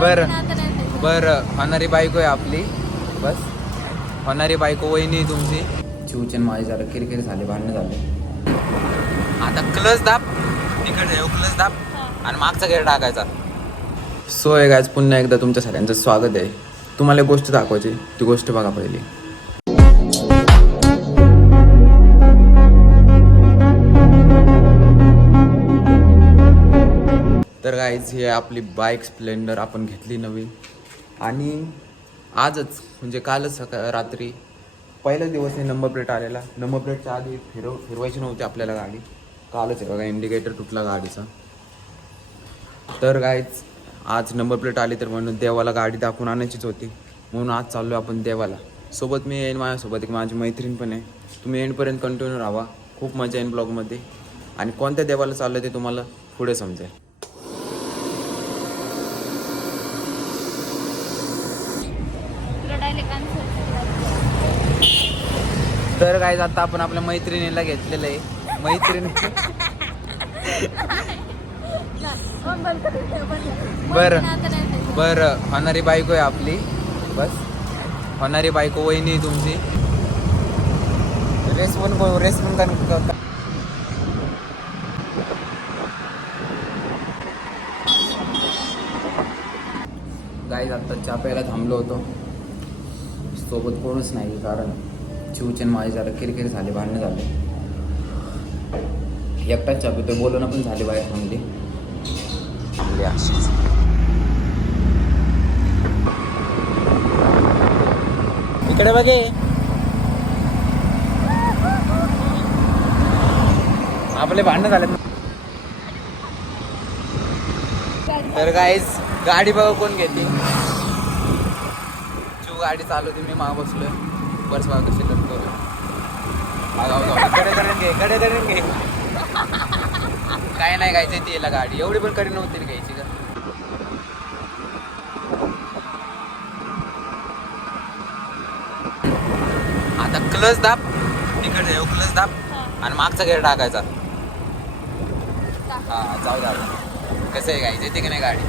बरं बरं. होणारी बायको आहे आपली. बस. होणारी बायको वहिनी तुमची. चिवचन माझे झालं किरकिर झाले भांडणं झाले. आता क्लच दाब. तिकडे येऊ क्लच दाब. आणि मागचा गेअर टाकायचा. सो आहे गायज पुन्हा एकदा तुमच्या सगळ्यांचं स्वागत आहे. तुम्हाला एक गोष्ट दाखवायची ती गोष्ट बघा पहिली. गाईज ही आपली बाईक स्प्लेंडर आपण घेतली नवीन. आणि आजच म्हणजे कालच सकाळ रात्री पहिलाच दिवस हे नंबर प्लेट आलेला. नंबर प्लेटच्या आधी फिरव फिरवायची नव्हती आपल्याला गाडी. कालच आहे बघा इंडिकेटर तुटला गाडीचा. तर गाईज आज नंबर प्लेट आली तर म्हणून देवाला गाडी दाखवून आणायचीच होती. म्हणून आज चाललो आपण देवाला. सोबत मी येईन माझ्यासोबत एक माझी मैत्रीण पण आहे. तुम्ही एंडपर्यंत कंटिन्यू राहा. खूप मजा येईन ब्लॉगमध्ये आणि कोणत्या देवाला चाललं ते तुम्हाला पुढे समजेल. तर काय आता आपण आपल्या मैत्रिणीला घेतलेलं आहे. मैत्रिणी बरं बरं. होणारी बायको आहे आपली. बस. होणारी बायको वहिनी तुमची. रेस पण रेस पण कर- क- गाईज आता चहा प्यायला थांबलो होतो. सोबत कोणच नाही कारण चिवचन माझे जरा किरकिर झाले भांडणं झाले. एकटाच चहा पितो बोलणं पण झाले बाहेर थांबली. अशीच इकडे बघे. आपले भांडणं झाले. तर गाईज गाडी बघा कोण घेते. तू गाडी चालवते मी माग बसलोय. बस बघा कशी काय नाही घ्यायचं तिला गाडी. एवढी पण करी नव्हती घ्यायची का? आता क्लच दाब. तिकडे येऊ क्लच दाब. आणि मागचा गेअर टाकायचा. हा जाऊ दाब कसं आहे घ्यायचं ती की नाही गाडी?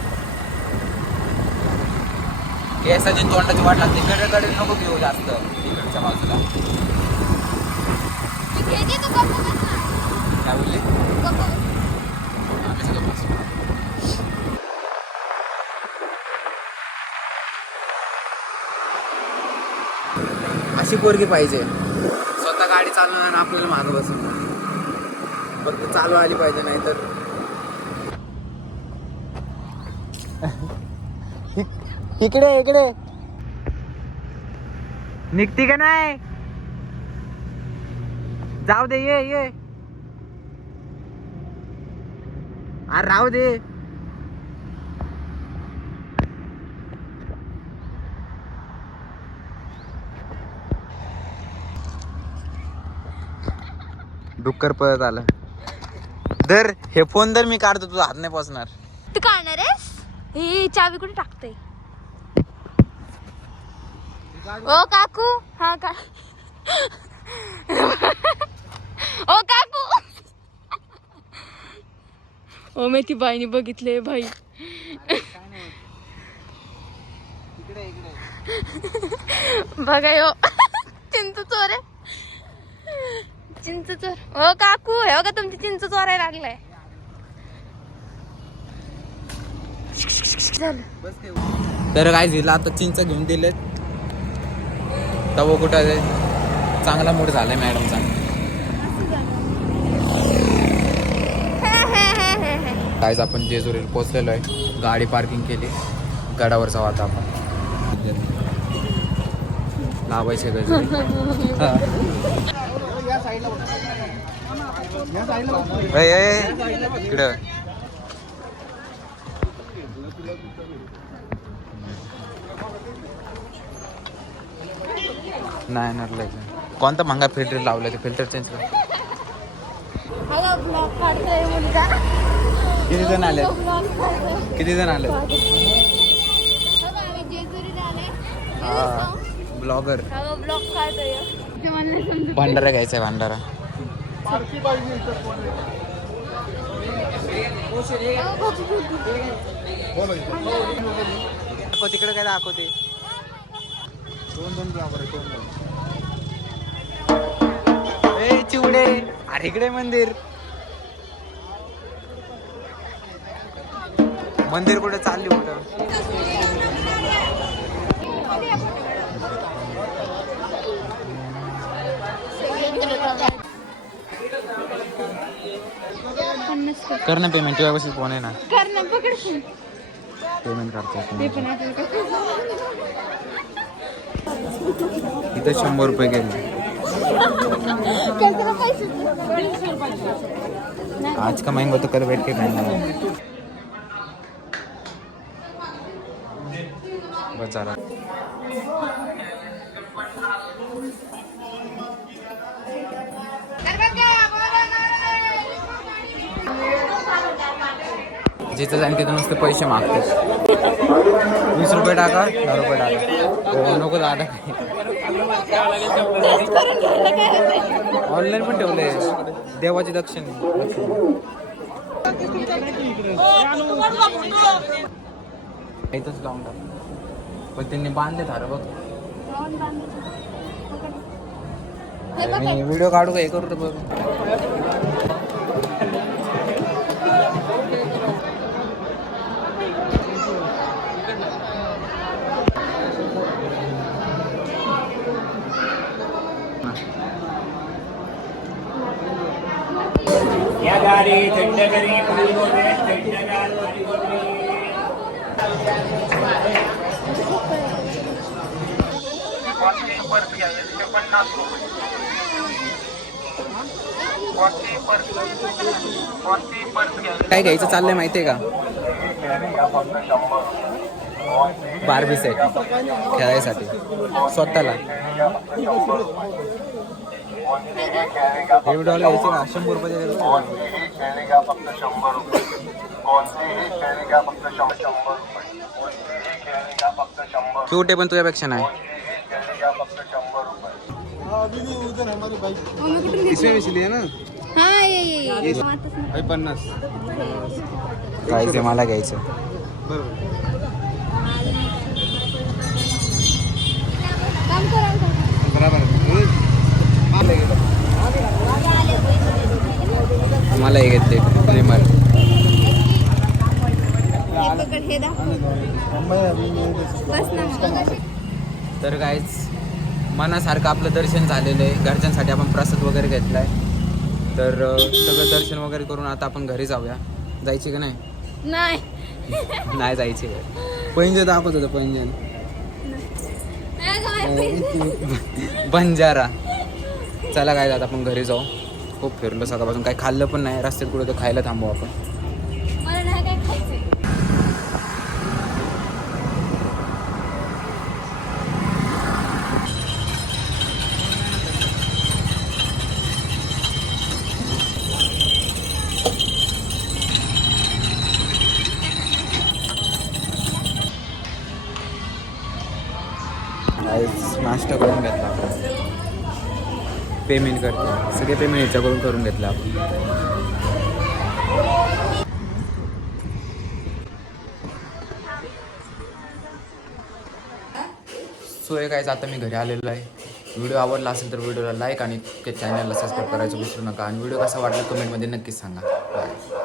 केसाची तोंडाची वाट लागते. कडे कडे नको घेऊ जास्त तिकडच्या बाजूला. काय बोलले. अशी पोरगी पाहिजे. स्वतः गाडी चालवणार आपल्याला मागं बसून फक्त चालू आली पाहिजे नाही इकडे इकडे. निघती का नाही? जाऊ दे ये ये. अरे राहू दे. डुक्कर पळत आलं. दर हे फोन दर मी काढतो तुझा हात नाही पोचणार तू काढणार आहेस? ही चावी कुठे टाकते ओ काकू हा का? ओ काकू! ओ मी ती बाईने बघितले भाई बघा यो. चिंच चोर चिंच चोर. ओ काकू हे बघा तुमची चिंच चोरायला लागलाय. झालं. तर काय दिला आता चिंच घेऊन दिलेत. तव कुठं आहे? चांगला मूड झालाय मॅडमचा. कायच आपण जेजुरीला पोचलेलो आहे. गाडी पार्किंग केली. गडावर जाऊ आता आपण लावायचे ए, इकडं. नाही नरलं कोणता महागा फिल्टर लावलं ते फिल्टर चेंज कर किती जण आले किती जण आले. हा ब्लॉगर. भांडारा घ्यायचा आहे भांडारा. तिकडे काय दाखवते. दोन दोन बरं दोन दोन. ए चिवडे. अरे इकडे मंदिर. मंदिर कुठे? चालली कुठं? कर ना पेमेंट तुझ्या कशी फोन आहे ना. पेमेंट करतो इथं शंभर रुपये गेले आज का महंगा तो कल बैठ के खाएंगे बचारा जिथं जाईन तिथं नुसते पैसे मागतात. वीस रुपये टाका दहा रुपये टाका. हो, नको दहा टाका. ऑनलाईन पण ठेवले. देवाची दक्षिण. इथंच लावून टाक. पण त्यांनी बांधले थार बघ. मी व्हिडिओ काढू का? हे करू तर बघ. पालगोने पालगोने काय घ्यायचं चाललंय माहितीये का? बारबी सेट खेळायसाठी. स्वतःला. घ्यायचे का शंभर रुपये फक्त शंभर रुपये कोणतीही खेळेगा फक्त शंभर शंभर रुपये कोणतीही खेळेगा फक्त शंभर क्यूट आहे पण तुझ्यापेक्षा नाही. कोणतीही खेळेगा फक्त शंभर रुपये हा ये ये ये। आताच ना. पन्नास। काय ते मला घ्यायचं. काम मला हे घेतले नेमर पकड दाखव बस ना मग. तर काहीच मनासारखं आपलं दर्शन झालेलं आहे. घरच्यांसाठी आपण प्रसाद वगैरे घेतलाय. तर सगळं दर्शन वगैरे करून आता आपण घरी जाऊया. जायची का नाही? नाही. नाही जायची. पैंजन दाखवत होतं पैंजन. बंजारा. चला काय आता आपण घरी जाऊ. खूप फिरलो सकाळपासून. काही खाल्लं पण नाही. रस्त्यात कुठं तर खायला थांबू आपण. काय नाश्ता करून घेतला. आपण पेमेंट करतो. सगळे पेमेंट याच्याकडून करून घेतलं आपण. सो हे काहीच आता मी घरी आलेलो आहे. व्हिडिओ आवडला असेल तर व्हिडिओला लाईक आणि चॅनलला सबस्क्राईब करायचं विसरू नका. आणि व्हिडिओ कसा वाटला कमेंटमध्ये नक्कीच सांगा. बाय